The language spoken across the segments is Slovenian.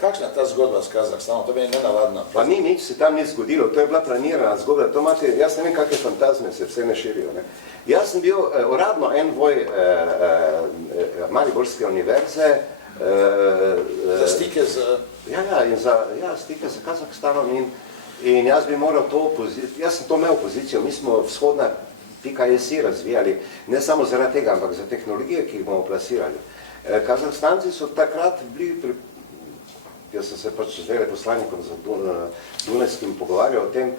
Kakšna je ta zgodba s Kazahstanom? To je nenavadno. Pa ni nič se tam ni zgodilo, to je bila planirana zgodba, to imate, jaz ne vem, kakve fantazme se vse ne širijo. Ne. Jaz sem bil uradno envoj Mariborske univerze. Za stike z... Ja, stike z Kazahstanom in jaz bi moral to opozicijo, jaz sem to imel opozicijo, mi smo vzhodna.js razvijali, ne samo zaradi tega, ampak za tehnologije, ki jih bomo plasirali. Kazahstanci so takrat bili jaz sem se pač z veleposlanikom za Dunajskim pogovarjal o tem,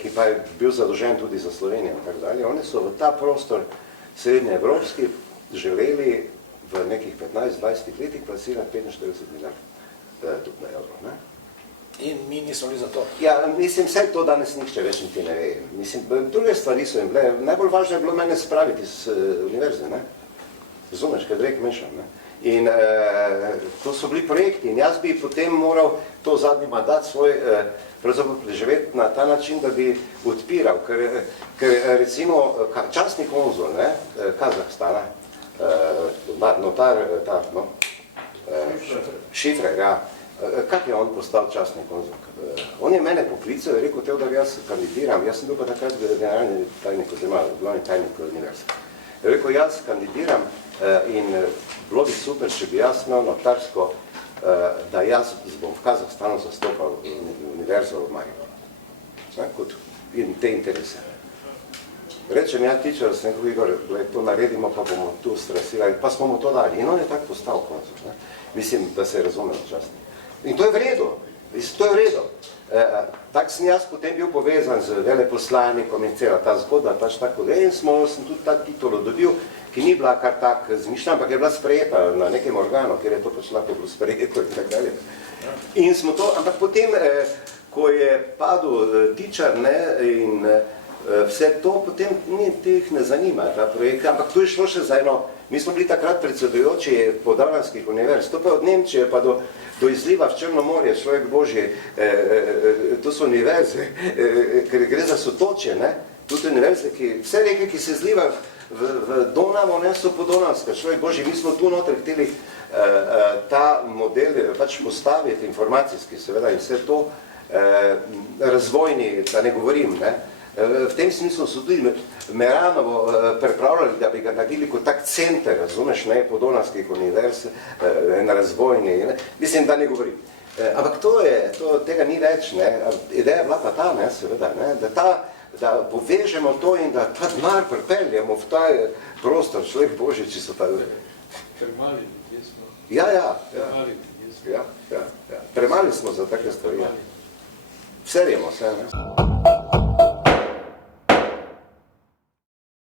ki pa je bil zadolžen tudi za Slovenijo in tako dalje. Oni so v ta prostor srednjeevropski želeli v nekih 15-20 letih plasirati 45 milijard evrov. In mi nismo bili za to. Ja, mislim, vse to danes nihče več niti ne ve. Mislim, druge stvari so jim bile. Najbolj važno je bilo mene spraviti iz univerze, ne? Razumeš, kaj rek mešam, ne? In to so bili projekti in jaz bi potem moral to zadnji mandat svoj pravzaprav preživeti na ta način, da bi odpiral, ker recimo častni konzul Kazahstana, notar, Šifrer, ja, kak je on postal častni konzul? On je mene poklical in rekel, da jaz kandidiram, jaz sem bil pa takrat generalni tajnik oziroma glavni tajnik univerze. Rekel, jaz kandidiram in bilo bi super, če bi jaz imel notarsko, da jaz bom v Kazahstanu zastopal univerzo v Mariboru. Kot te interese. Rečem, ja, tičer, sem rekel, Igor, to naredimo, pa bomo tu strasili, pa smo mu to dali. In on je tako postal konzul. Mislim, da se je razumel častni. In to je v redu. To je v redu. Tak sem jaz potem bil povezan z veleposlanikom in cela ta zgodba, pač tako, in sem tudi ta titulo dobil, ki ni bila kar tak zmišljena, ampak je bila sprejeta na nekem organu, kjer je to pač lahko bilo sprejeto in tak dalje. In smo to, ampak potem, ko je padel Tičar in vse to, potem teh ne zanima ta projekt, ampak tu je šlo še za eno, mi smo bili takrat predsedujoči podravljanskih univerz, to pa od Nemčije pa do izliva v Črnomorje, človek Božji, to so univerze, ker gre za sotočje, tudi univerze, vse reke, ki se zliva v Donavo, so podonavska, človek Božji, mi smo tu noter hteli ta model pač postaviti, informacijski seveda in vse to, razvojni, da ne govorim, v tem smislu so tudi Meranovo pripravljali, da bi ga naredili kot tak center, razumeš, podonavskih univerz, en razvojni, mislim, da ne govorim. Ampak tega ni več, ideja je bila pa ta, seveda, da povežemo to in da ta denar pripeljemo v ta prostor, človek Božji, če so ta... Ker mali ljudje smo. Ja. Premali smo za take stvari. Serjemo se,